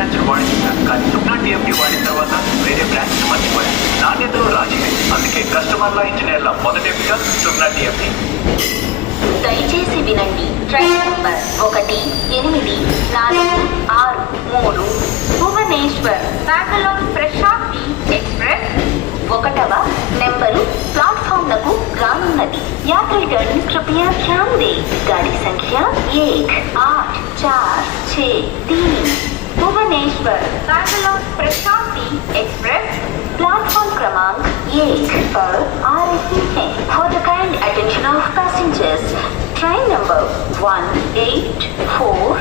బ్రాంచ్లు వాడించాను, కానీ సుప్నా టీఎంటీ వాడిన తర్వాత వేరే బ్రాంచ్ మర్చిపోయాను. నాణ్యతలో రాజీ, అందుకే కస్టమర్ల ఇంజనీర్ల మొదటి ఎంపిక సుప్నా టీఎంటీ. దయచేసి వినండి. Train number 1846 Bhubaneswar Bengaluru Prashanti express 1వ నెంబరు ప్లాట్ఫామ్లకు రానున్నది. यात्रीगण कृपया ध्यान दें. गाड़ी संख्या 1846 भुवनेश्वर बैंगलोर प्रशांति एक्सप्रेस प्लेटफॉर्म क्रमांक 1 पर आ रही है. For the kind attention of passengers, train number 184